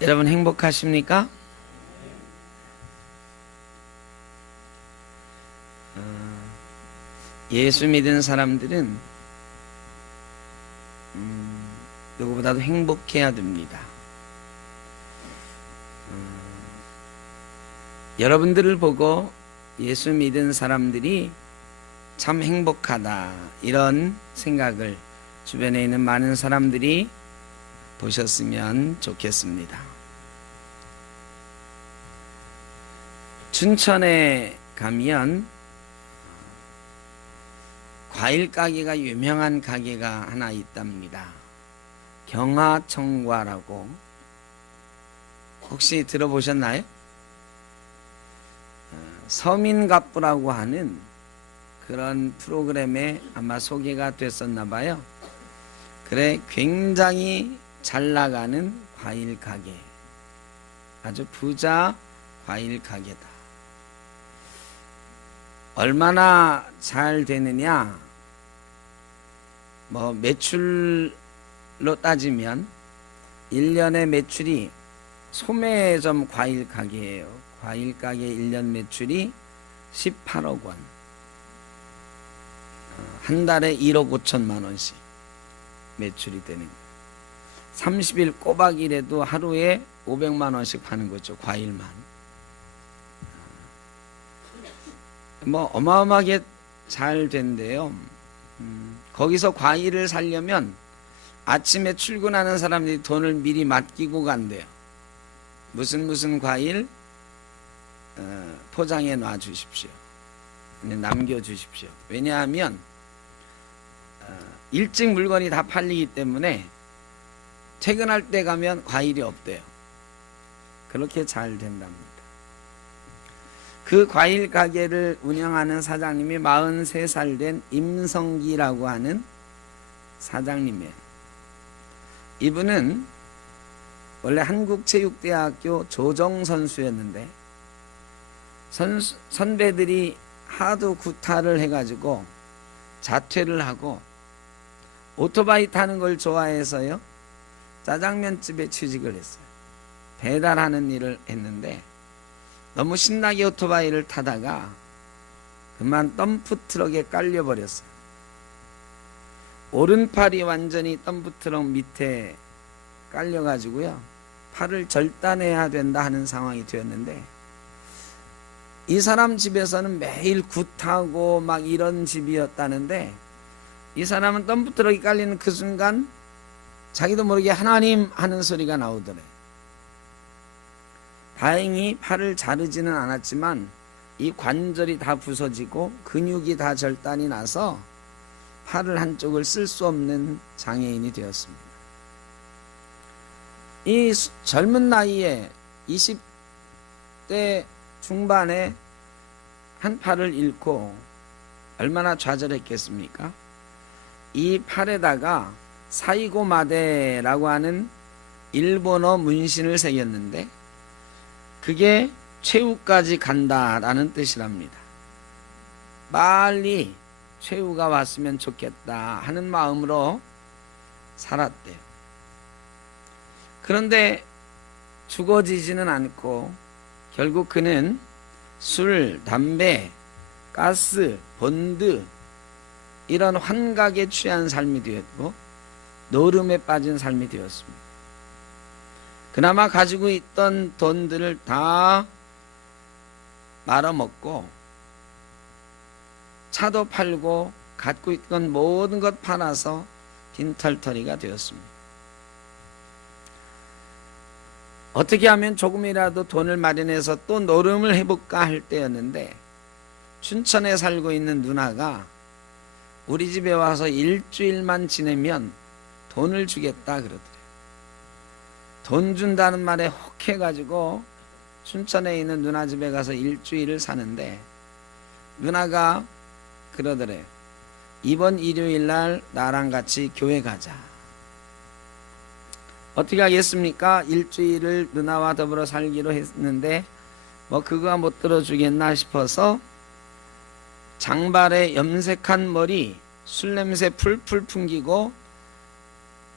여러분 행복하십니까? 예수 믿은 사람들은 누구보다도 행복해야 됩니다. 여러분들을 보고 예수 믿은 사람들이 참 행복하다, 이런 생각을 주변에 있는 많은 사람들이 보셨으면 좋겠습니다. 춘천에 가면 과일 가게가 유명한 가게가 하나 있답니다. 경화청과라고 혹시 들어보셨나요? 서민갑부라고 하는 그런 프로그램에 아마 소개가 됐었나 봐요. 그래, 굉장히 잘 나가는 과일 가게, 아주 부자 과일 가게다. 얼마나 잘 되느냐, 매출로 따지면 1년의 매출이, 소매점 과일 가게예요. 과일 가게 1년 매출이 18억 원, 한 달에 1억 5천만 원씩 매출이 되는 거예요. 30일 꼬박 일해도 하루에 500만 원씩 파는 거죠, 과일만. 어마어마하게 잘 된대요. 거기서 과일을 사려면 아침에 출근하는 사람들이 돈을 미리 맡기고 간대요. 무슨 과일 포장해 놔 주십시오, 남겨 주십시오. 왜냐하면 일찍 물건이 다 팔리기 때문에 퇴근할 때 가면 과일이 없대요. 그렇게 잘 된답니다. 그 과일 가게를 운영하는 사장님이 43살 된 임성기라고 하는 사장님이에요. 이분은 원래 한국체육대학교 조정선수였는데 선배들이 하도 구타를 해가지고 자퇴를 하고 오토바이 타는 걸 좋아해서요, 짜장면집에 취직을 했어요. 배달하는 일을 했는데 너무 신나게 오토바이를 타다가 그만 덤프트럭에 깔려버렸어요. 오른팔이 완전히 덤프트럭 밑에 깔려가지고요, 팔을 절단해야 된다 하는 상황이 되었는데, 이 사람 집에서는 매일 굿하고 막 이런 집이었다는데, 이 사람은 덤프트럭이 깔리는 그 순간 자기도 모르게 하나님 하는 소리가 나오더래. 다행히 팔을 자르지는 않았지만 이 관절이 다 부서지고 근육이 다 절단이 나서 팔을 한쪽을 쓸 수 없는 장애인이 되었습니다. 이 젊은 나이에 20대 중반에 한 팔을 잃고 얼마나 좌절했겠습니까? 이 팔에다가 사이고 마데라고 하는 일본어 문신을 새겼는데 그게 최후까지 간다라는 뜻이랍니다. 빨리 최후가 왔으면 좋겠다 하는 마음으로 살았대요. 그런데 죽어지지는 않고 결국 그는 술, 담배, 가스, 본드 이런 환각에 취한 삶이 되었고 노름에 빠진 삶이 되었습니다. 그나마 가지고 있던 돈들을 다 말아먹고 차도 팔고 갖고 있던 모든 것 팔아서 빈털터리가 되었습니다. 어떻게 하면 조금이라도 돈을 마련해서 또 노름을 해볼까 할 때였는데, 춘천에 살고 있는 누나가 우리 집에 와서 일주일만 지내면 돈을 주겠다 그러더래요. 돈 준다는 말에 혹해가지고 춘천에 있는 누나 집에 가서 일주일을 사는데, 누나가 그러더래요. 이번 일요일날 나랑 같이 교회 가자. 어떻게 하겠습니까? 일주일을 누나와 더불어 살기로 했는데 그거 못 들어주겠나 싶어서 장발에 염색한 머리, 술냄새 풀풀 풍기고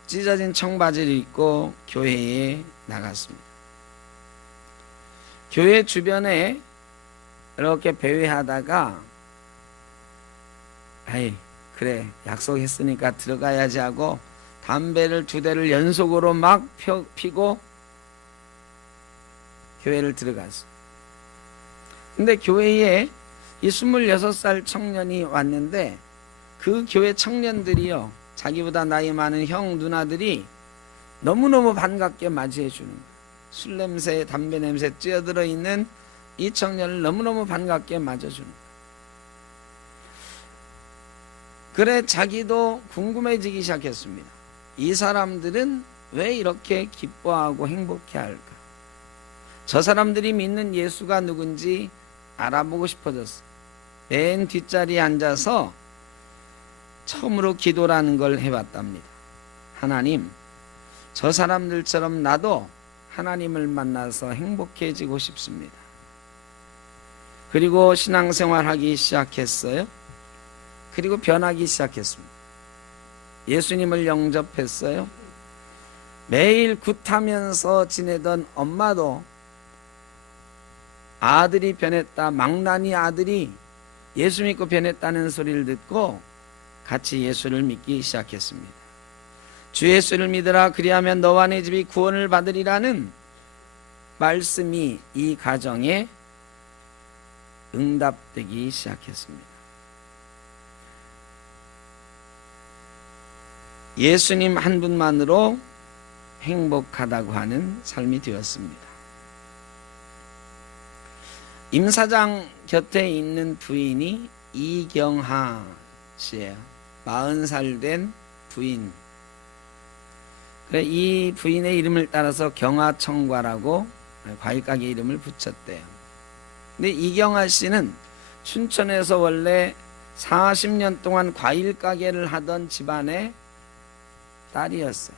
찢어진 청바지를 입고 교회에 나갔습니다. 교회 주변에 이렇게 배회하다가 아이 그래 약속했으니까 들어가야지 하고 담배를 2대를 연속으로 막 피고 교회를 들어갔어. 근데 교회에 이 26살 청년이 왔는데 그 교회 청년들이요, 자기보다 나이 많은 형 누나들이 너무너무 반갑게 맞이해 주는 거야. 술 냄새, 담배 냄새 찌어들어 있는 이 청년을 너무너무 반갑게 맞아주는 거야. 그래 자기도 궁금해지기 시작했습니다. 이 사람들은 왜 이렇게 기뻐하고 행복해 할까? 저 사람들이 믿는 예수가 누군지 알아보고 싶어졌어. 맨 뒷자리에 앉아서 처음으로 기도라는 걸 해봤답니다. 하나님, 저 사람들처럼 나도 하나님을 만나서 행복해지고 싶습니다. 그리고 신앙생활하기 시작했어요. 그리고 변하기 시작했습니다. 예수님을 영접했어요. 매일 굿하면서 지내던 엄마도 아들이 변했다, 망나니 아들이 예수 믿고 변했다는 소리를 듣고 같이 예수를 믿기 시작했습니다. 주 예수를 믿으라, 그리하면 너와 내 집이 구원을 받으리라는 말씀이 이 가정에 응답되기 시작했습니다. 예수님 한 분만으로 행복하다고 하는 삶이 되었습니다. 임 사장 곁에 있는 부인이 이경하 씨예요. 40살 된 부인. 그래, 이 부인의 이름을 따라서 경하청과라고 과일가게 이름을 붙였대요. 근데 이경하 씨는 춘천에서 원래 40년 동안 과일가게를 하던 집안의 딸이었어요.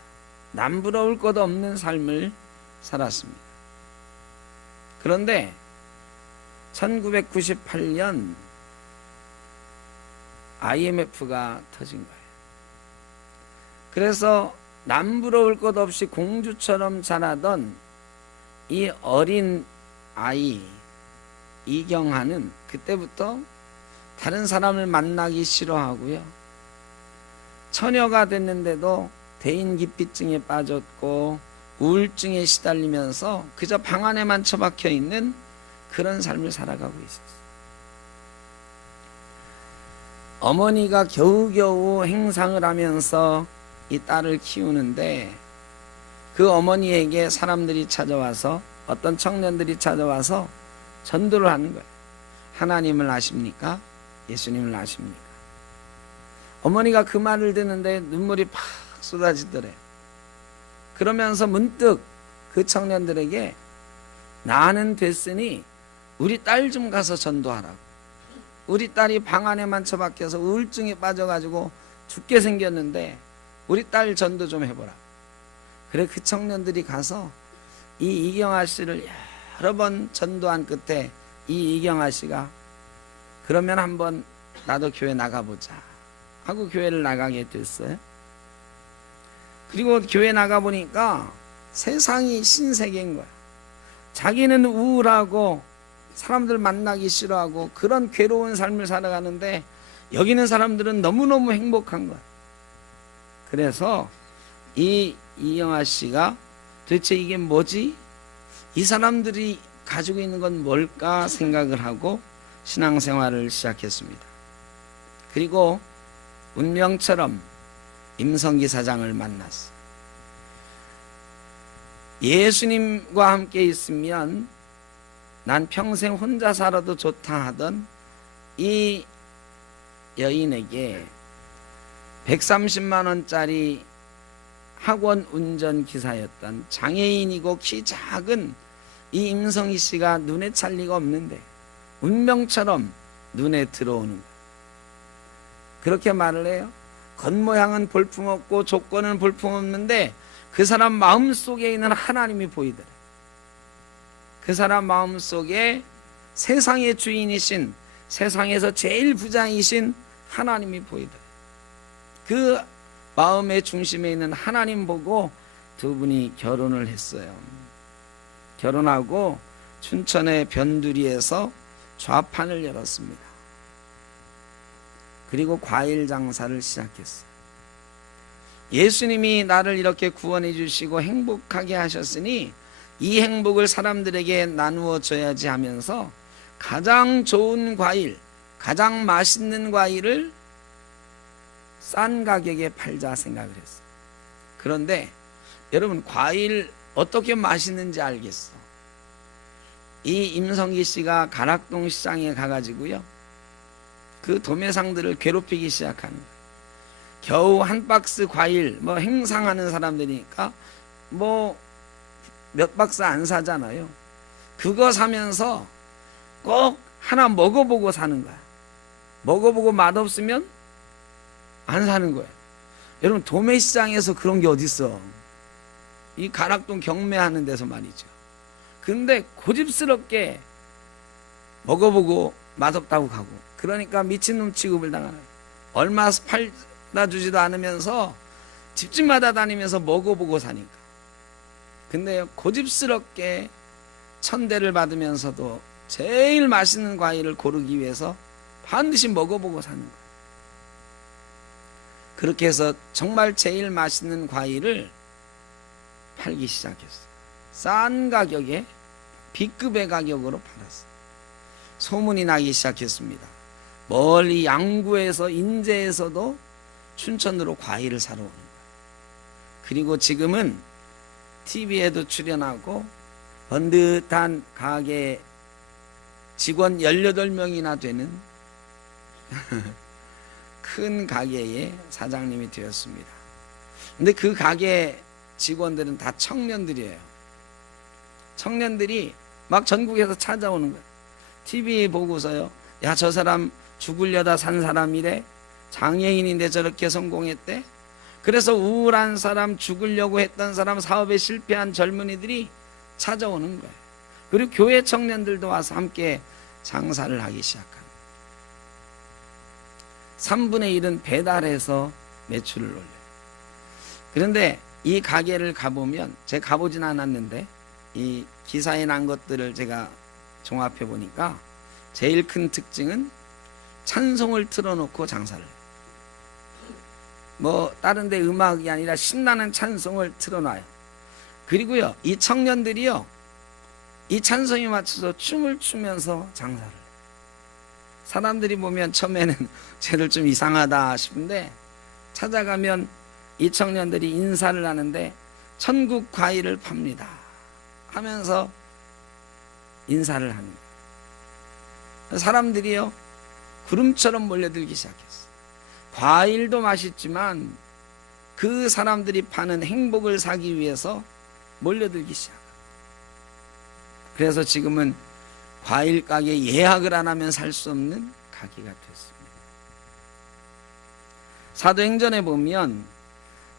남부러울 것 없는 삶을 살았습니다. 그런데 1998년 IMF가 터진 거예요. 그래서 남부러울 것 없이 공주처럼 자라던 이 어린 아이 이경하는 그때부터 다른 사람을 만나기 싫어하고요. 처녀가 됐는데도 대인기피증에 빠졌고 우울증에 시달리면서 그저 방 안에만 처박혀 있는 그런 삶을 살아가고 있었어요. 어머니가 겨우겨우 행상을 하면서 이 딸을 키우는데 그 어머니에게 사람들이 찾아와서, 어떤 청년들이 찾아와서 전도를 하는 거예요. 하나님을 아십니까? 예수님을 아십니까? 어머니가 그 말을 듣는데 눈물이 팍 쏟아지더래요. 그러면서 문득 그 청년들에게 나는 됐으니 우리 딸 좀 가서 전도하라고. 우리 딸이 방 안에만 처박혀서 우울증에 빠져가지고 죽게 생겼는데 우리 딸 전도 좀 해보라. 그래 그 청년들이 가서 이 이경하 씨를 여러 번 전도한 끝에 이 이경하 씨가 그러면 한번 나도 교회 나가보자 하고 교회를 나가게 됐어요. 그리고 교회 나가보니까 세상이 신세계인 거야. 자기는 우울하고 사람들 만나기 싫어하고 그런 괴로운 삶을 살아가는데 여기는 사람들은 너무너무 행복한 거야. 그래서 이 이경하 씨가 도대체 이게 뭐지? 이 사람들이 가지고 있는 건 뭘까 생각을 하고 신앙생활을 시작했습니다. 그리고 운명처럼 임성기 사장을 만났어. 예수님과 함께 있으면 난 평생 혼자 살아도 좋다 하던 이 여인에게 130만 원짜리 학원 운전기사였던 장애인이고 키 작은 이 임성희 씨가 눈에 찰 리가 없는데 운명처럼 눈에 들어오는 거예요. 그렇게 말을 해요. 겉모양은 볼품없고 조건은 볼품없는데 그 사람 마음속에 있는 하나님이 보이더래. 그 사람 마음속에 세상의 주인이신, 세상에서 제일 부자이신 하나님이 보이더래. 그 마음의 중심에 있는 하나님 보고 두 분이 결혼을 했어요. 결혼하고 춘천의 변두리에서 좌판을 열었습니다. 그리고 과일 장사를 시작했어요. 예수님이 나를 이렇게 구원해 주시고 행복하게 하셨으니 이 행복을 사람들에게 나누어 줘야지 하면서 가장 좋은 과일, 가장 맛있는 과일을 싼 가격에 팔자 생각을 했어요. 그런데 여러분, 과일 어떻게 맛있는지 알겠어? 이 임성기 씨가 가락동 시장에 가가지고요, 그 도매상들을 괴롭히기 시작하는 거예요. 겨우 한 박스 과일, 뭐 행상하는 사람들이니까 뭐 몇 박스 안 사잖아요. 그거 사면서 꼭 하나 먹어보고 사는 거야. 먹어보고 맛없으면 안 사는 거야. 여러분, 도매시장에서 그런 게 어딨어? 이 가락동 경매하는 데서 말이죠. 근데 고집스럽게 먹어보고 맛없다고 가고, 그러니까 미친놈 취급을 당하는, 얼마 팔다 주지도 않으면서 집집마다 다니면서 먹어보고 사니까. 근데 고집스럽게 천대를 받으면서도 제일 맛있는 과일을 고르기 위해서 반드시 먹어보고 사는 거예요. 그렇게 해서 정말 제일 맛있는 과일을 팔기 시작했어요. 싼 가격에, B급의 가격으로 팔았어요. 소문이 나기 시작했습니다. 멀리 양구에서, 인제에서도 춘천으로 과일을 사러 오는 거예요. 그리고 지금은 TV에도 출연하고 번듯한 가게 직원 18명이나 되는 큰 가게의 사장님이 되었습니다. 근데 그 가게 직원들은 다 청년들이에요. 청년들이 막 전국에서 찾아오는 거예요. TV 보고서요, 야, 저 사람 죽으려다 산 사람이래, 장애인인데 저렇게 성공했대. 그래서 우울한 사람, 죽으려고 했던 사람, 사업에 실패한 젊은이들이 찾아오는 거예요. 그리고 교회 청년들도 와서 함께 장사를 하기 시작합니다. 3분의 1은 배달해서 매출을 올려요. 그런데 이 가게를 가보면, 제가 가보진 않았는데 이 기사에 난 것들을 제가 종합해 보니까 제일 큰 특징은 찬송을 틀어놓고 장사를 해요. 뭐 다른 데 음악이 아니라 신나는 찬송을 틀어놔요. 그리고요, 이 청년들이요, 이 찬송에 맞춰서 춤을 추면서 장사를 해요. 사람들이 보면 처음에는 쟤들 좀 이상하다 싶은데 찾아가면 이 청년들이 인사를 하는데 천국 과일을 팝니다 하면서 인사를 하는 거예요. 사람들이요, 구름처럼 몰려들기 시작했어요. 과일도 맛있지만 그 사람들이 파는 행복을 사기 위해서 몰려들기 시작합니다. 그래서 지금은 과일 가게 예약을 안 하면 살 수 없는 가게가 됐습니다. 사도행전에 보면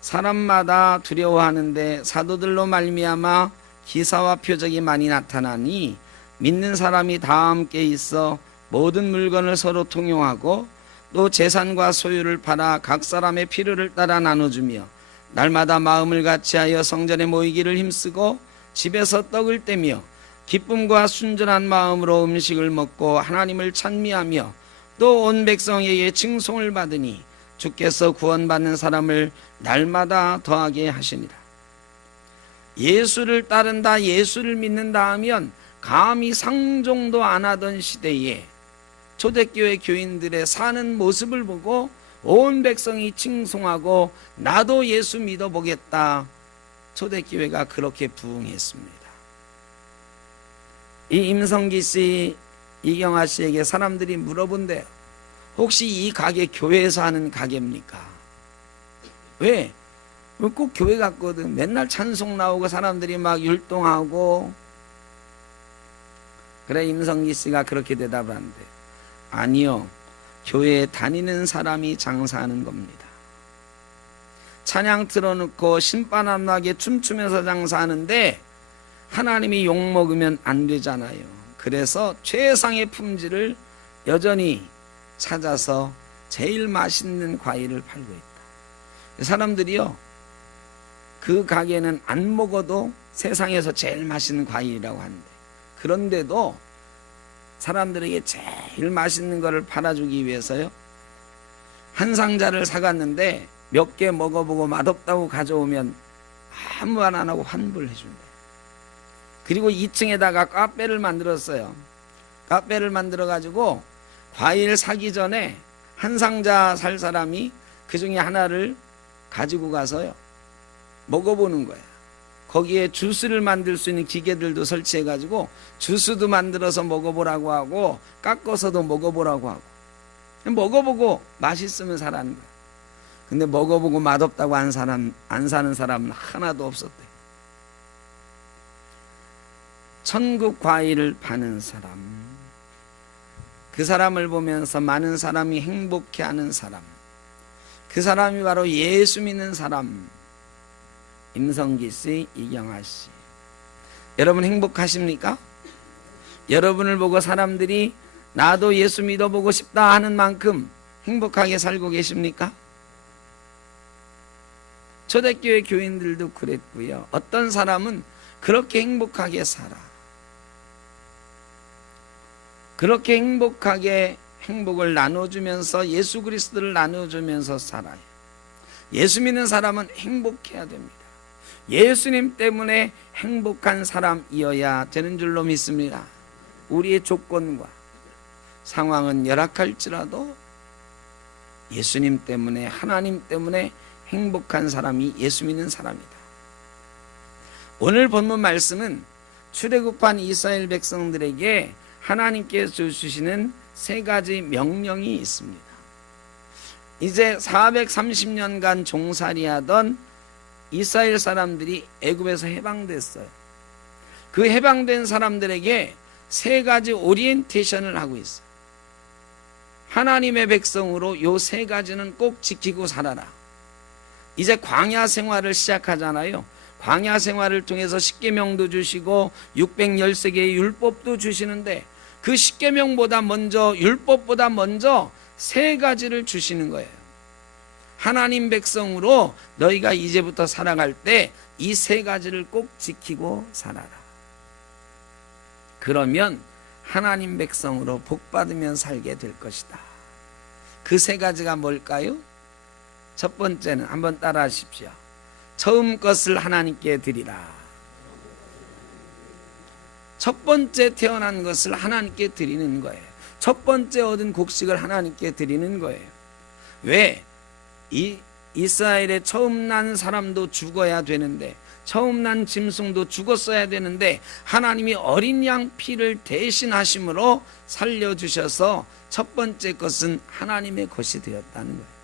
사람마다 두려워하는데 사도들로 말미암아 기사와 표적이 많이 나타나니 믿는 사람이 다 함께 있어 모든 물건을 서로 통용하고 또 재산과 소유를 팔아 각 사람의 필요를 따라 나눠주며 날마다 마음을 같이하여 성전에 모이기를 힘쓰고 집에서 떡을 떼며 기쁨과 순전한 마음으로 음식을 먹고 하나님을 찬미하며 또 온 백성에게 칭송을 받으니 주께서 구원받는 사람을 날마다 더하게 하시니라. 예수를 따른다, 예수를 믿는다 하면 감히 상종도 안 하던 시대에 초대교회 교인들의 사는 모습을 보고 온 백성이 칭송하고 나도 예수 믿어보겠다. 초대교회가 그렇게 부흥했습니다. 이 임성기 씨, 이경아 씨에게 사람들이 물어본대요. 혹시 이 가게 교회에서 하는 가게입니까? 왜? 꼭 교회 같거든. 맨날 찬송 나오고 사람들이 막 율동하고. 그래, 임성기 씨가 그렇게 대답을 한대. 아니요, 교회에 다니는 사람이 장사하는 겁니다. 찬양 틀어놓고 신바람나게 춤추면서 장사하는데 하나님이 욕먹으면 안 되잖아요. 그래서 최상의 품질을 여전히 찾아서 제일 맛있는 과일을 팔고 있다. 사람들이요, 그 가게는 안 먹어도 세상에서 제일 맛있는 과일이라고 하는데 그런데도 사람들에게 제일 맛있는 것을 팔아주기 위해서요, 한 상자를 사갔는데 몇 개 먹어보고 맛없다고 가져오면 아무 말 안 하고 환불을 해준대. 그리고 2층에다가 카페를 만들었어요. 카페를 만들어 가지고 과일 사기 전에 한 상자 살 사람이 그 중에 하나를 가지고 가서요, 먹어보는 거야. 거기에 주스를 만들 수 있는 기계들도 설치해 가지고 주스도 만들어서 먹어보라고 하고 깎아서도 먹어보라고 하고, 먹어보고 맛있으면 사라는 거야. 근데 먹어보고 맛없다고 안 사는 사람은 하나도 없었대. 천국 과일을 파는 사람, 그 사람을 보면서 많은 사람이 행복해하는 사람, 그 사람이 바로 예수 믿는 사람, 임성기 씨, 이경아 씨. 여러분 행복하십니까? 여러분을 보고 사람들이 나도 예수 믿어보고 싶다 하는 만큼 행복하게 살고 계십니까? 초대교회 교인들도 그랬고요. 어떤 사람은 그렇게 행복하게 살아. 그렇게 행복하게 행복을 나눠주면서 예수 그리스도를 나눠주면서 살아요. 예수 믿는 사람은 행복해야 됩니다. 예수님 때문에 행복한 사람이어야 되는 줄로 믿습니다. 우리의 조건과 상황은 열악할지라도 예수님 때문에, 하나님 때문에 행복한 사람이 예수 믿는 사람이다. 오늘 본문 말씀은 출애굽한 이스라엘 백성들에게 하나님께서 주시는 세 가지 명령이 있습니다. 이제 430년간 종살이하던 이스라엘 사람들이 애굽에서 해방됐어요. 그 해방된 사람들에게 세 가지 오리엔테이션을 하고 있어요. 하나님의 백성으로 요 세 가지는 꼭 지키고 살아라. 이제 광야 생활을 시작하잖아요. 광야 생활을 통해서 십계명도 주시고 613개의 율법도 주시는데 그 십계명보다 먼저, 율법보다 먼저 세 가지를 주시는 거예요. 하나님 백성으로 너희가 이제부터 살아갈 때 이 세 가지를 꼭 지키고 살아라. 그러면 하나님 백성으로 복받으며 살게 될 것이다. 그 세 가지가 뭘까요? 첫 번째는 한번 따라 하십시오. 처음 것을 하나님께 드리라. 첫 번째 태어난 것을 하나님께 드리는 거예요. 첫 번째 얻은 곡식을 하나님께 드리는 거예요. 왜? 이스라엘에 처음 난 사람도 죽어야 되는데, 처음 난 짐승도 죽었어야 되는데 하나님이 어린 양 피를 대신하심으로 살려주셔서 첫 번째 것은 하나님의 것이 되었다는 거예요.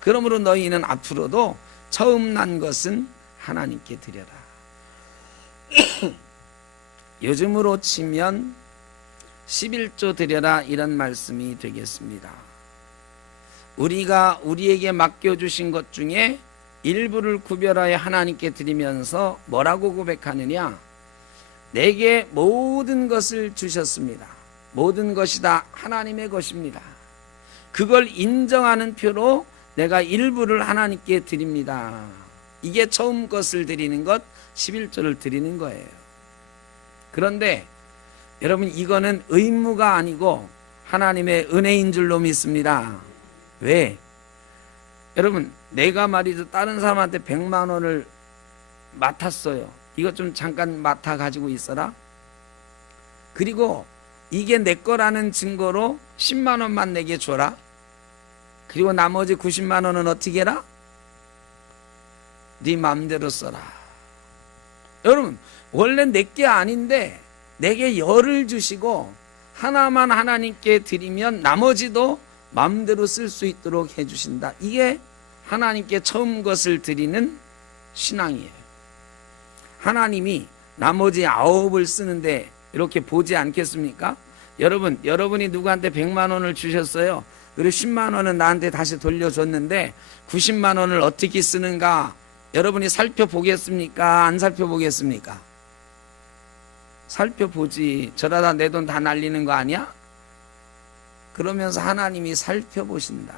그러므로 너희는 앞으로도 처음 난 것은 하나님께 드려라. 요즘으로 치면 11조 드려라, 이런 말씀이 되겠습니다. 우리가 우리에게 맡겨주신 것 중에 일부를 구별하여 하나님께 드리면서 뭐라고 고백하느냐? 내게 모든 것을 주셨습니다. 모든 것이 다 하나님의 것입니다. 그걸 인정하는 표로 내가 일부를 하나님께 드립니다. 이게 처음 것을 드리는 것, 11조를 드리는 거예요. 그런데 여러분, 이거는 의무가 아니고 하나님의 은혜인 줄로 믿습니다. 왜? 여러분, 내가 말이죠, 다른 사람한테 100만 원을 맡았어요. 이것 좀 잠깐 맡아 가지고 있어라. 그리고 이게 내 거라는 증거로 10만 원만 내게 줘라. 그리고 나머지 90만 원은 어떻게 해라? 네 마음대로 써라. 여러분, 원래 내 게 아닌데 내게 열을 주시고 하나만 하나님께 드리면 나머지도 마음대로 쓸 수 있도록 해주신다. 이게 하나님께 처음 것을 드리는 신앙이에요. 하나님이 나머지 9을 쓰는데 이렇게 보지 않겠습니까? 여러분이 누구한테 100만 원을 주셨어요. 그리고 10만 원은 나한테 다시 돌려줬는데 90만 원을 어떻게 쓰는가 여러분이 살펴보겠습니까? 안 살펴보겠습니까? 살펴보지. 저러다 내 돈 다 날리는 거 아니야? 그러면서 하나님이 살펴보신다.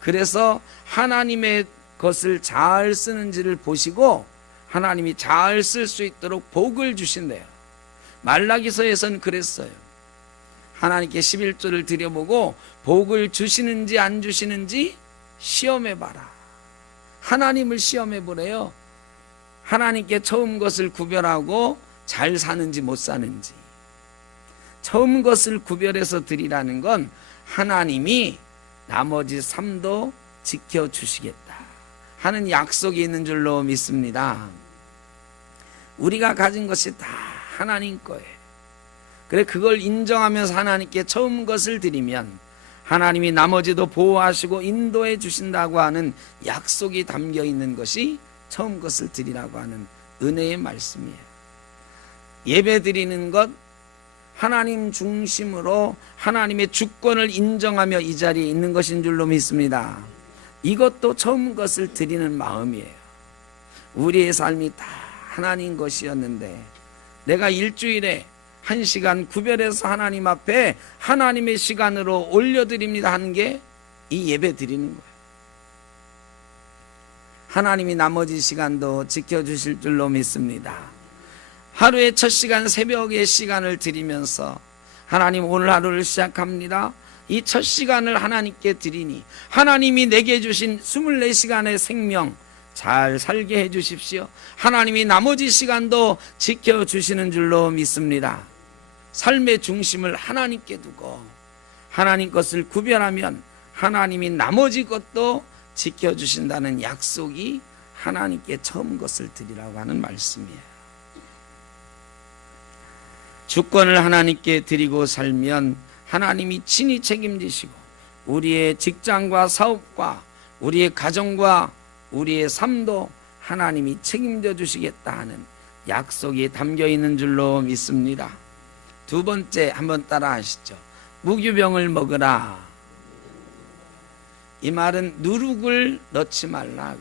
그래서 하나님의 것을 잘 쓰는지를 보시고 하나님이 잘 쓸 수 있도록 복을 주신대요. 말라기서에선 그랬어요. 하나님께 11조를 드려보고 복을 주시는지 안 주시는지 시험해봐라. 하나님을 시험해보래요. 하나님께 처음 것을 구별하고 잘 사는지 못 사는지. 처음 것을 구별해서 드리라는 건 하나님이 나머지 삶도 지켜주시겠다 하는 약속이 있는 줄로 믿습니다. 우리가 가진 것이 다 하나님 거예요. 그래, 그걸 인정하면서 하나님께 처음 것을 드리면 하나님이 나머지도 보호하시고 인도해 주신다고 하는 약속이 담겨 있는 것이 처음 것을 드리라고 하는 은혜의 말씀이에요. 예배 드리는 것 하나님 중심으로 하나님의 주권을 인정하며 이 자리에 있는 것인 줄로 믿습니다. 이것도 처음 것을 드리는 마음이에요. 우리의 삶이 다 하나님 것이었는데 내가 일주일에 1시간 구별해서 하나님 앞에 하나님의 시간으로 올려드립니다 하는 게 이 예배 드리는 거예요. 하나님이 나머지 시간도 지켜주실 줄로 믿습니다. 하루의 첫 시간 새벽의 시간을 드리면서 하나님 오늘 하루를 시작합니다. 이 첫 시간을 하나님께 드리니 하나님이 내게 주신 24시간의 생명 잘 살게 해 주십시오. 하나님이 나머지 시간도 지켜주시는 줄로 믿습니다. 삶의 중심을 하나님께 두고 하나님 것을 구별하면 하나님이 나머지 것도 지켜주신다는 약속이 하나님께 처음 것을 드리라고 하는 말씀이에요. 주권을 하나님께 드리고 살면 하나님이 친히 책임지시고 우리의 직장과 사업과 우리의 가정과 우리의 삶도 하나님이 책임져 주시겠다 하는 약속이 담겨 있는 줄로 믿습니다. 두 번째 한번 따라 하시죠. 무교병을 먹으라. 이 말은 누룩을 넣지 말라.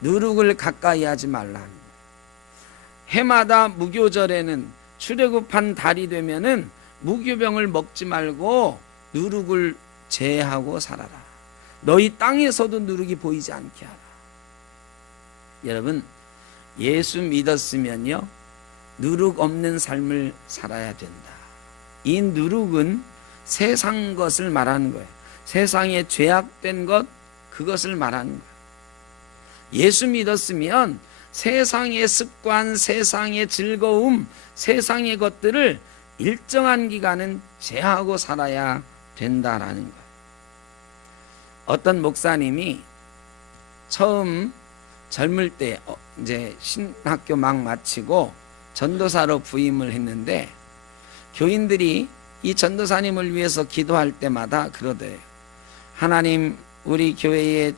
누룩을 가까이 하지 말라. 해마다 무교절에는 출애굽한 달이 되면은 무교병을 먹지 말고 누룩을 제하고 살아라. 너희 땅에서도 누룩이 보이지 않게 하라. 여러분, 예수 믿었으면요 누룩 없는 삶을 살아야 된다. 이 누룩은 세상 것을 말하는 거예요. 세상에 죄악된 것, 그것을 말하는 거예요. 예수 믿었으면 세상의 습관, 세상의 즐거움, 세상의 것들을 일정한 기간은 제하고 살아야 된다라는 거예요. 어떤 목사님이 처음 젊을 때 이제 신학교 막 마치고 전도사로 부임을 했는데 교인들이 이 전도사님을 위해서 기도할 때마다 그러대요. 하나님, 우리 교회에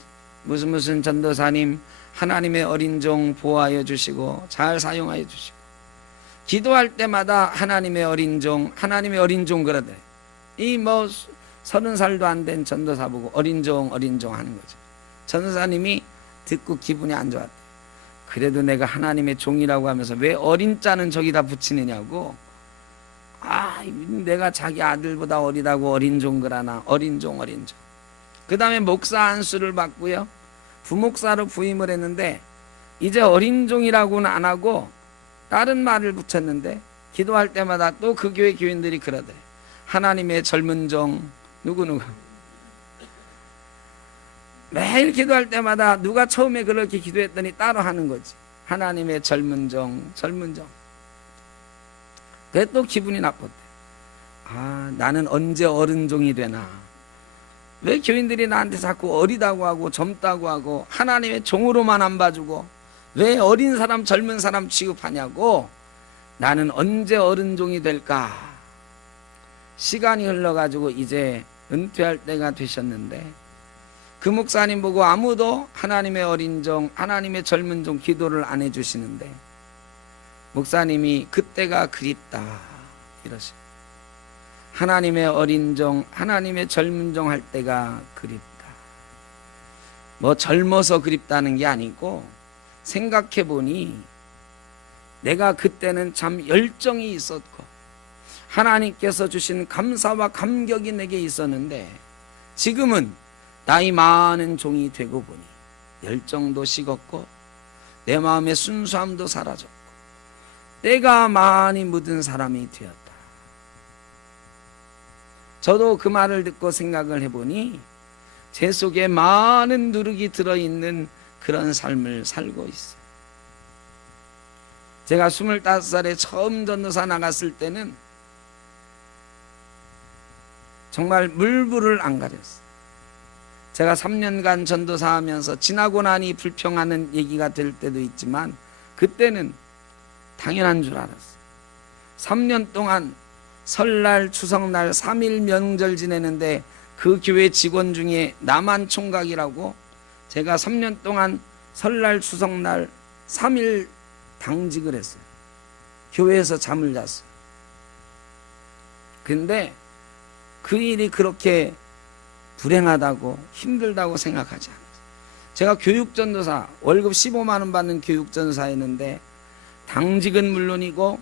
무슨 전도사님 하나님의 어린 종 보호하여 주시고 잘 사용하여 주시고, 기도할 때마다 하나님의 어린 종 그러대. 이 30살도 안 된 전도사 보고 어린 종 하는 거죠. 전도사님이 듣고 기분이 안 좋았대. 그래도 내가 하나님의 종이라고 하면서 왜 어린 자는 저기다 붙이느냐고. 내가 자기 아들보다 어리다고 어린 종 그러나. 어린 종. 그 다음에 목사 안수를 받고요 부목사로 부임을 했는데 이제 어린 종이라고는 안 하고 다른 말을 붙였는데 기도할 때마다 또 그 교회 교인들이 그러대. 하나님의 젊은 종 누구 매일 기도할 때마다 누가 처음에 그렇게 기도했더니 따로 하는 거지. 하나님의 젊은 종. 그래 또 기분이 나빴대. 나는 언제 어른 종이 되나. 왜 교인들이 나한테 자꾸 어리다고 하고 젊다고 하고 하나님의 종으로만 안 봐주고 왜 어린 사람 젊은 사람 취급하냐고. 나는 언제 어른 종이 될까. 시간이 흘러가지고 이제 은퇴할 때가 되셨는데 그 목사님 보고 아무도 하나님의 어린 종, 하나님의 젊은 종 기도를 안 해주시는데 목사님이 그때가 그립다 이러시. 하나님의 어린 종, 하나님의 젊은 종 할 때가 그립다. 젊어서 그립다는 게 아니고 생각해 보니 내가 그때는 참 열정이 있었고 하나님께서 주신 감사와 감격이 내게 있었는데 지금은 나이 많은 종이 되고 보니 열정도 식었고 내 마음의 순수함도 사라졌고 때가 많이 묻은 사람이 되었다. 저도 그 말을 듣고 생각을 해보니 제 속에 많은 누룩이 들어있는 그런 삶을 살고 있어요. 제가 25살에 처음 전도사 나갔을 때는 정말 물불을 안 가렸어요. 제가 3년간 전도사 하면서 지나고 나니 불평하는 얘기가 될 때도 있지만 그때는 당연한 줄 알았어요. 3년 동안 설날, 추석날 3일 명절 지내는데 그 교회 직원 중에 나만 총각이라고 제가 3년 동안 설날, 추석날 3일 당직을 했어요. 교회에서 잠을 잤어요. 근데 그 일이 그렇게 불행하다고 힘들다고 생각하지 않았어요. 제가 교육전도사, 월급 15만 원 받는 교육전도사였는데 당직은 물론이고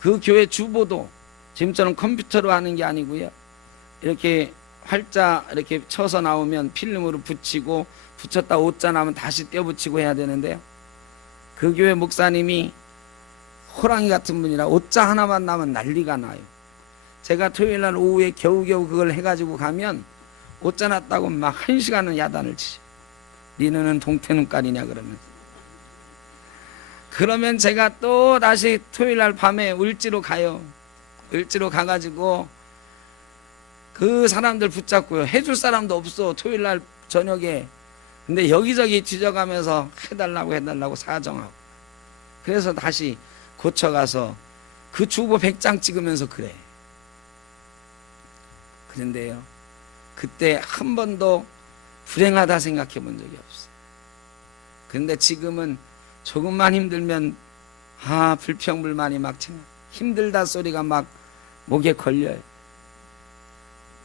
그 교회 주보도 지금처럼 컴퓨터로 하는 게 아니고요. 이렇게 활자 이렇게 쳐서 나오면 필름으로 붙이고 붙였다 옷자 나면 다시 떼어붙이고 해야 되는데요. 그 교회 목사님이 호랑이 같은 분이라 옷자 하나만 나면 난리가 나요. 제가 토요일날 오후에 겨우겨우 그걸 해가지고 가면 옷자 났다고 막 1시간은 야단을 치죠. 니네는 동태눈깔이냐 그러면서. 그러면 제가 또 다시 토요일날 밤에 을지로 가요. 을지로 가가지고 그 사람들 붙잡고요. 해줄 사람도 없어 토요일날 저녁에. 근데 여기저기 뒤져가면서 해달라고 사정하고. 그래서 다시 고쳐가서 그 주보 100장 찍으면서 그래. 그런데요, 그때 한 번도 불행하다 생각해 본 적이 없어요. 근데 지금은 조금만 힘들면 불평불만이 막 힘들다 소리가 막 목에 걸려요.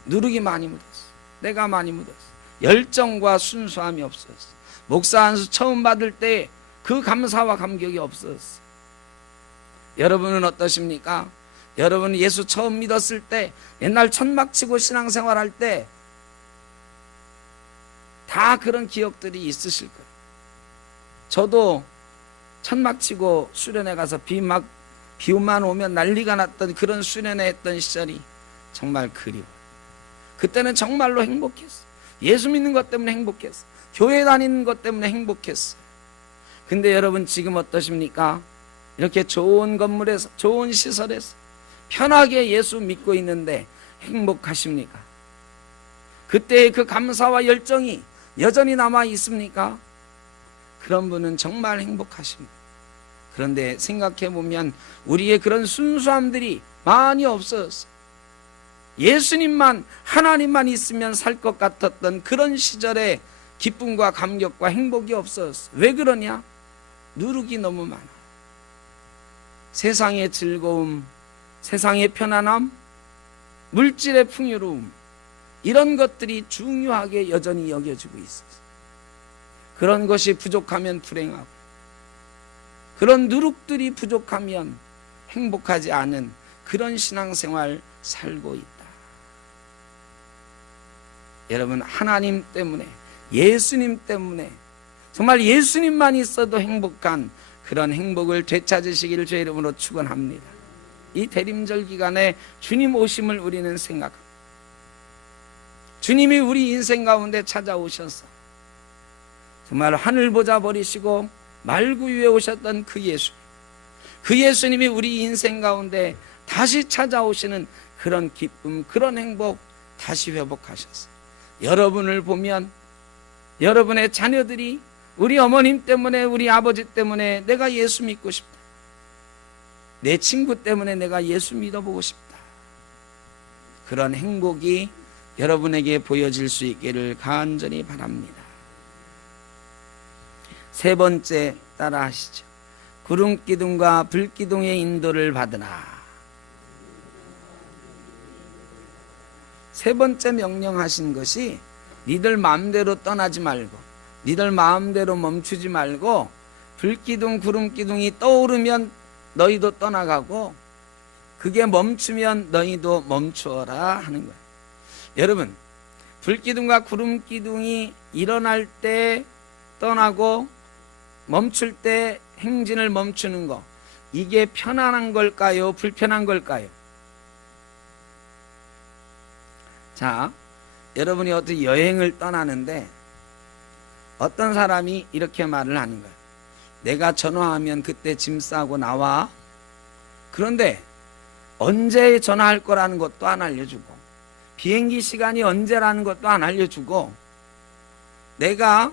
누룩이 많이 묻었어. 내가 많이 묻었어. 열정과 순수함이 없었어. 목사 안수 처음 받을 때 그 감사와 감격이 없었어. 여러분은 어떠십니까? 여러분 예수 처음 믿었을 때, 옛날 천막치고 신앙생활 할 때 다 그런 기억들이 있으실 거예요. 저도 천막치고 수련회 가서 비만 오면 난리가 났던 그런 수련회 했던 시절이 정말 그리워요. 그때는 정말로 행복했어. 예수 믿는 것 때문에 행복했어. 교회 다니는 것 때문에 행복했어. 근데 여러분 지금 어떠십니까? 이렇게 좋은 건물에서, 좋은 시설에서 편하게 예수 믿고 있는데 행복하십니까? 그때의 그 감사와 열정이 여전히 남아 있습니까? 그런 분은 정말 행복하십니다. 그런데 생각해 보면 우리의 그런 순수함들이 많이 없어졌어요. 예수님만, 하나님만 있으면 살 것 같았던 그런 시절에 기쁨과 감격과 행복이 없어졌어요. 왜 그러냐? 누룩이 너무 많아. 세상의 즐거움, 세상의 편안함, 물질의 풍요로움, 이런 것들이 중요하게 여전히 여겨지고 있어요. 그런 것이 부족하면 불행하고, 그런 누룩들이 부족하면 행복하지 않은 그런 신앙생활 살고 있다. 여러분, 하나님 때문에, 예수님 때문에, 정말 예수님만 있어도 행복한 그런 행복을 되찾으시기를 주의 이름으로 축원합니다. 이 대림절 기간에 주님 오심을 우리는 생각합니다. 주님이 우리 인생 가운데 찾아오셔서 정말 하늘 보자 버리시고 말구 위에 오셨던 그 예수님, 그 예수님이 우리 인생 가운데 다시 찾아오시는 그런 기쁨, 그런 행복 다시 회복하셨어요. 여러분을 보면 여러분의 자녀들이 우리 어머님 때문에, 우리 아버지 때문에 내가 예수 믿고 싶다, 내 친구 때문에 내가 예수 믿어보고 싶다, 그런 행복이 여러분에게 보여질 수 있기를 간절히 바랍니다. 세 번째 따라 하시죠. 구름기둥과 불기둥의 인도를 받으라. 세 번째 명령하신 것이 니들 마음대로 떠나지 말고, 니들 마음대로 멈추지 말고, 불기둥 구름기둥이 떠오르면 너희도 떠나가고 그게 멈추면 너희도 멈추어라 하는 거예요. 여러분, 불기둥과 구름기둥이 일어날 때 떠나고 멈출 때 행진을 멈추는 거, 이게 편안한 걸까요? 불편한 걸까요? 자, 여러분이 어떤 여행을 떠나는데 어떤 사람이 이렇게 말을 하는 거예요. 내가 전화하면 그때 짐 싸고 나와. 그런데 언제 전화할 거라는 것도 안 알려주고, 비행기 시간이 언제라는 것도 안 알려주고, 내가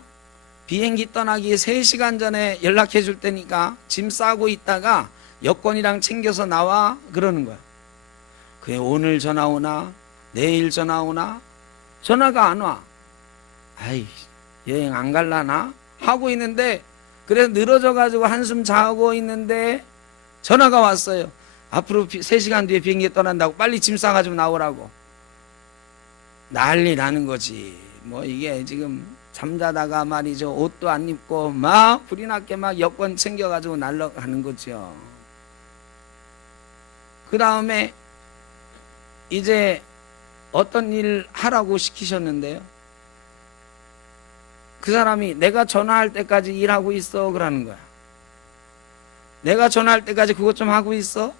비행기 떠나기 3시간 전에 연락해 줄 테니까 짐 싸고 있다가 여권이랑 챙겨서 나와, 그러는 거야. 그게 오늘 전화 오나 내일 전화 오나? 전화가 안 와. 아이, 여행 안 갈라나? 하고 있는데, 그래서 늘어져 가지고 한숨 자고 있는데 전화가 왔어요. 앞으로 3시간 뒤에 비행기에 떠난다고, 빨리 짐 싸가지고 나오라고. 난리 나는 거지. 뭐 이게 지금 잠자다가 말이죠, 옷도 안 입고 막 불이 났게 막 여권 챙겨가지고 날아가는 거죠. 그 다음에 이제 어떤 일 하라고 시키셨는데요, 그 사람이 내가 전화할 때까지 일하고 있어 그러는 거야. 내가 전화할 때까지 그것 좀 하고 있어?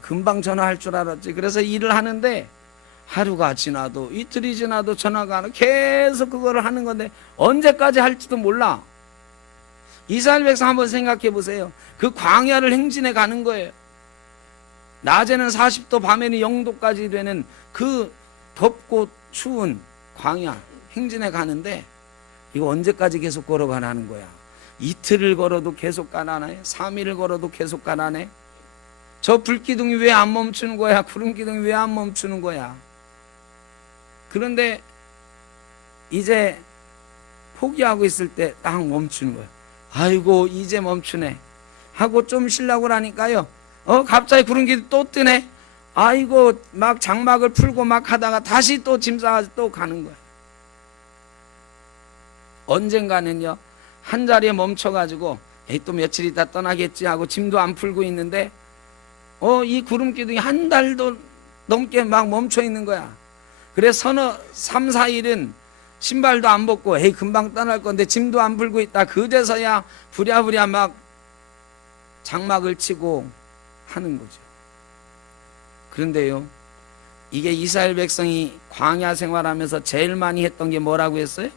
금방 전화할 줄 알았지. 그래서 일을 하는데 하루가 지나도 이틀이 지나도 전화가 안 와. 계속 그거를 하는 건데 언제까지 할지도 몰라. 이스라엘 백성 한번 생각해 보세요. 그 광야를 행진해 가는 거예요. 낮에는 40도, 밤에는 0도까지 되는 그 덥고 추운 광야 행진해 가는데 이거 언제까지 계속 걸어가라는 거야. 이틀을 걸어도 계속 가라네. 3일을 걸어도 계속 가라네. 저 불기둥이 왜 안 멈추는 거야? 구름기둥이 왜 안 멈추는 거야? 그런데 이제 포기하고 있을 때 딱 멈추는 거야. 아이고 이제 멈추네 하고 좀 쉬려고 하니까요, 갑자기 구름기둥 또 뜨네. 아이고 막 장막을 풀고 막 하다가 다시 또 짐 싸가지고 또 가는 거야. 언젠가는요, 한 자리에 멈춰가지고 에이 또 며칠 있다 떠나겠지 하고 짐도 안 풀고 있는데 이 구름기둥이 한 달도 넘게 막 멈춰 있는 거야. 그래서 3, 4일은 신발도 안 벗고 에이 금방 떠날 건데 짐도 안 풀고 있다. 그제서야 부랴부랴 막 장막을 치고 하는 거죠. 그런데요, 이게 이스라엘 백성이 광야 생활하면서 제일 많이 했던 게 뭐라고 했어요?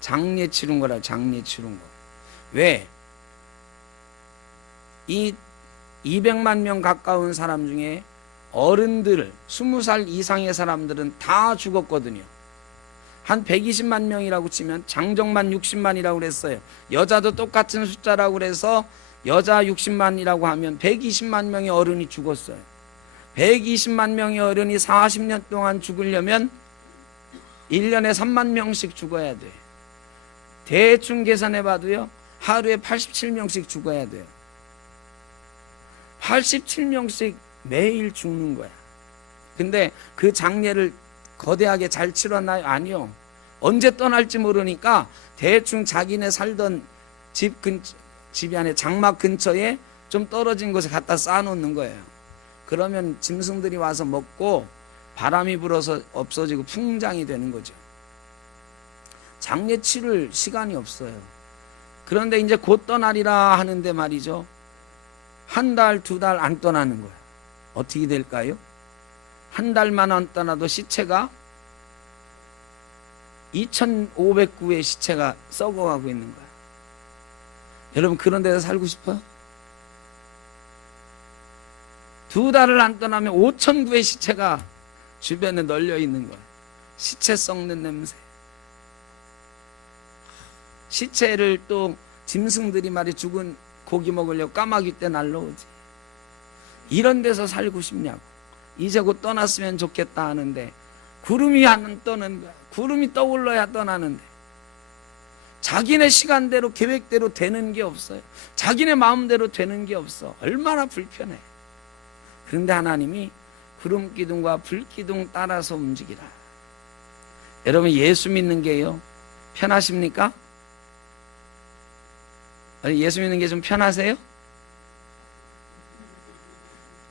장례 치른 거라. 장례 치른 거. 왜? 이 200만 명 가까운 사람 중에 어른들 20살 이상의 사람들은 다 죽었거든요. 한 120만 명이라고 치면 장정만 60만이라고 그랬어요. 여자도 똑같은 숫자라고 그래서 여자 60만이라고 하면 120만 명의 어른이 죽었어요. 120만 명의 어른이 40년 동안 죽으려면 1년에 3만 명씩 죽어야 돼. 대충 계산해 봐도요, 하루에 87명씩 죽어야 돼요. 87명씩 매일 죽는 거야. 근데 그 장례를 거대하게 잘 치렀나요? 아니요. 언제 떠날지 모르니까 대충 자기네 살던 집이 안에 장막 근처에 좀 떨어진 곳에 갖다 쌓아놓는 거예요. 그러면 짐승들이 와서 먹고 바람이 불어서 없어지고 풍장이 되는 거죠. 장례 치를 시간이 없어요. 그런데 이제 곧 떠나리라 하는데 말이죠, 한 달, 2달 안 떠나는 거야. 어떻게 될까요? 한 달만 안 떠나도 시체가 2,509의 시체가 썩어가고 있는 거야. 여러분 그런 데서 살고 싶어요? 2달을 안 떠나면 5,009의 시체가 주변에 널려 있는 거야. 시체 썩는 냄새. 시체를 또 짐승들이 말이 죽은 고기 먹으려고 까마귀 때 날라오지. 이런 데서 살고 싶냐고. 이제 곧 떠났으면 좋겠다 하는데 구름이 안 떠는 거야. 구름이 떠올라야 떠나는데 자기네 시간대로 계획대로 되는 게 없어요. 자기네 마음대로 되는 게 없어. 얼마나 불편해. 그런데 하나님이 구름기둥과 불기둥 따라서 움직이라. 여러분 예수 믿는 게요, 편하십니까? 예수 믿는 게 좀 편하세요?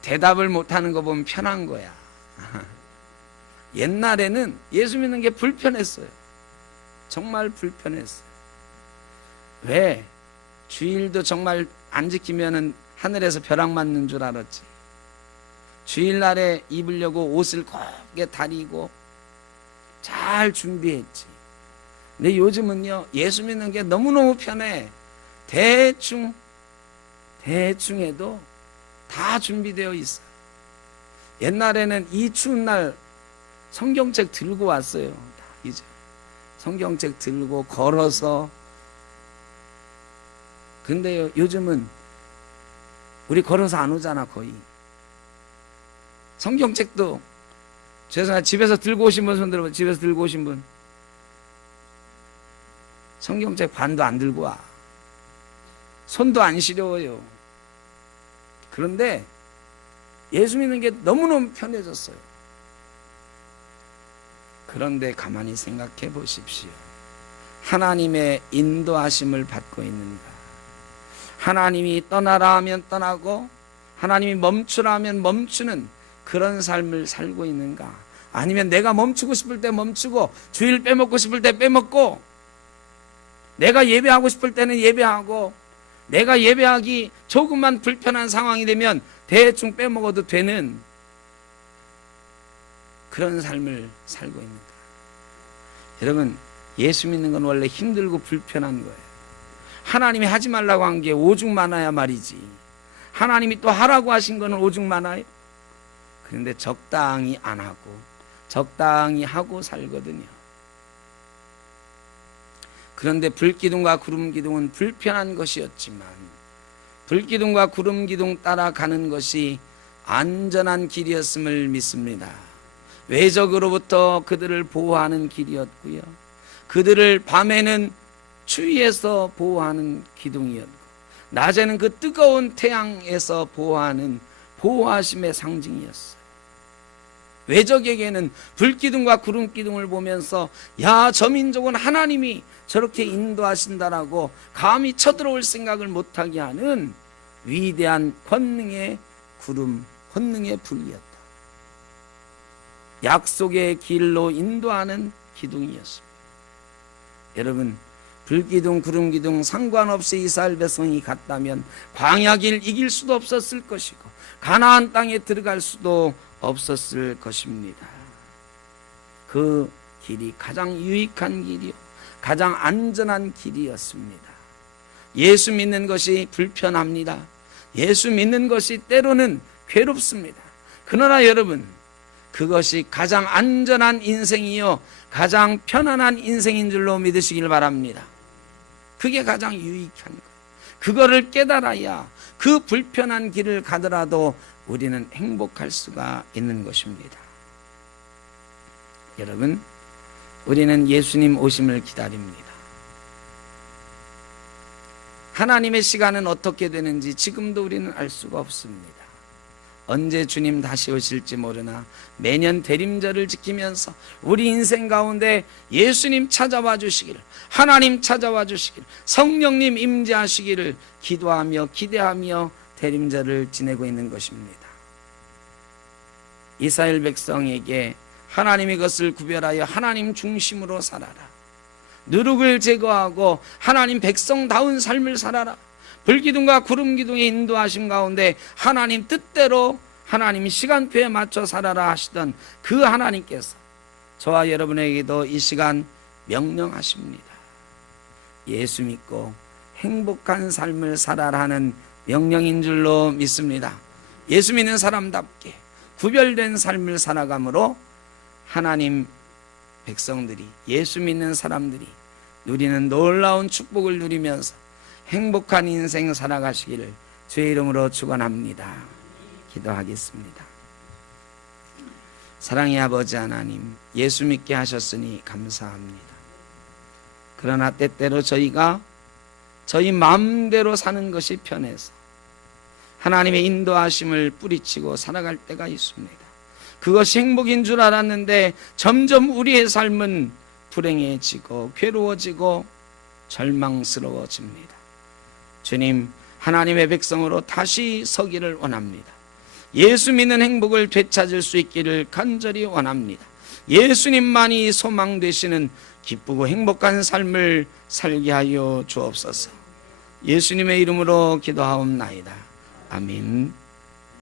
대답을 못하는 거 보면 편한 거야. 옛날에는 예수 믿는 게 불편했어요. 정말 불편했어요. 왜? 주일도 정말 안 지키면은 하늘에서 벼락 맞는 줄 알았지. 주일날에 입으려고 옷을 곱게 다리고 잘 준비했지. 근데 요즘은요, 예수 믿는 게 너무너무 편해. 대충 해도 다 준비되어 있어요. 옛날에는 이 추운 날 성경책 들고 왔어요. 다 이제 성경책 들고 걸어서. 근데요, 요즘은 우리 걸어서 안 오잖아. 거의. 성경책도 죄송해요, 집에서 들고 오신 분 손 들어봐. 집에서 들고 오신 분 성경책 반도 안 들고 와. 손도 안 시려워요. 그런데 예수 믿는 게 너무너무 편해졌어요. 그런데 가만히 생각해 보십시오. 하나님의 인도하심을 받고 있는가? 하나님이 떠나라 하면 떠나고 하나님이 멈추라 하면 멈추는 그런 삶을 살고 있는가? 아니면 내가 멈추고 싶을 때 멈추고 주일 빼먹고 싶을 때 빼먹고 내가 예배하고 싶을 때는 예배하고 내가 예배하기 조금만 불편한 상황이 되면 대충 빼먹어도 되는 그런 삶을 살고 있는가? 여러분, 예수 믿는 건 원래 힘들고 불편한 거예요. 하나님이 하지 말라고 한 게 오죽 많아야 말이지. 하나님이 또 하라고 하신 거는 오죽 많아요. 그런데 적당히 안 하고 적당히 하고 살거든요. 그런데 불기둥과 구름기둥은 불편한 것이었지만 불기둥과 구름기둥 따라가는 것이 안전한 길이었음을 믿습니다. 외적으로부터 그들을 보호하는 길이었고요, 그들을 밤에는 추위에서 보호하는 기둥이었고 낮에는 그 뜨거운 태양에서 보호하는 보호하심의 상징이었어요. 외적에게는 불기둥과 구름기둥을 보면서 야, 저 민족은 하나님이 저렇게 인도하신다라고 감히 쳐들어올 생각을 못하게 하는 위대한 권능의 구름, 권능의 불이었다. 약속의 길로 인도하는 기둥이었습니다. 여러분, 불기둥, 구름기둥 상관없이 이스라엘 백성이 갔다면 광야길 이길 수도 없었을 것이고 가나안 땅에 들어갈 수도 없었을 것입니다. 그 길이 가장 유익한 길이요, 가장 안전한 길이었습니다. 예수 믿는 것이 불편합니다. 예수 믿는 것이 때로는 괴롭습니다. 그러나 여러분, 그것이 가장 안전한 인생이요 가장 편안한 인생인 줄로 믿으시길 바랍니다. 그게 가장 유익한 것. 그거를 깨달아야 그 불편한 길을 가더라도 우리는 행복할 수가 있는 것입니다. 여러분, 우리는 예수님 오심을 기다립니다. 하나님의 시간은 어떻게 되는지 지금도 우리는 알 수가 없습니다. 언제 주님 다시 오실지 모르나 매년 대림절을 지키면서 우리 인생 가운데 예수님 찾아와 주시기를, 하나님 찾아와 주시기를, 성령님 임재하시기를 기도하며 기대하며 대림절을 지내고 있는 것입니다. 이스라엘 백성에게 하나님의 것을 구별하여 하나님 중심으로 살아라, 누룩을 제거하고 하나님 백성다운 삶을 살아라, 불기둥과 구름기둥의 인도하심 가운데 하나님 뜻대로 하나님 시간표에 맞춰 살아라 하시던 그 하나님께서 저와 여러분에게도 이 시간 명령하십니다. 예수 믿고 행복한 삶을 살아라 하는 명령인 줄로 믿습니다. 예수 믿는 사람답게 구별된 삶을 살아감으로 하나님 백성들이, 예수 믿는 사람들이 누리는 놀라운 축복을 누리면서 행복한 인생 살아가시기를 주의 이름으로 축원합니다. 기도하겠습니다. 사랑의 아버지 하나님, 예수 믿게 하셨으니 감사합니다. 그러나 때때로 저희가 저희 마음대로 사는 것이 편해서 하나님의 인도하심을 뿌리치고 살아갈 때가 있습니다. 그것이 행복인 줄 알았는데 점점 우리의 삶은 불행해지고 괴로워지고 절망스러워집니다. 주님, 하나님의 백성으로 다시 서기를 원합니다. 예수 믿는 행복을 되찾을 수 있기를 간절히 원합니다. 예수님만이 소망 되시는 기쁘고 행복한 삶을 살게 하여 주옵소서. 예수님의 이름으로 기도하옵나이다. 아멘.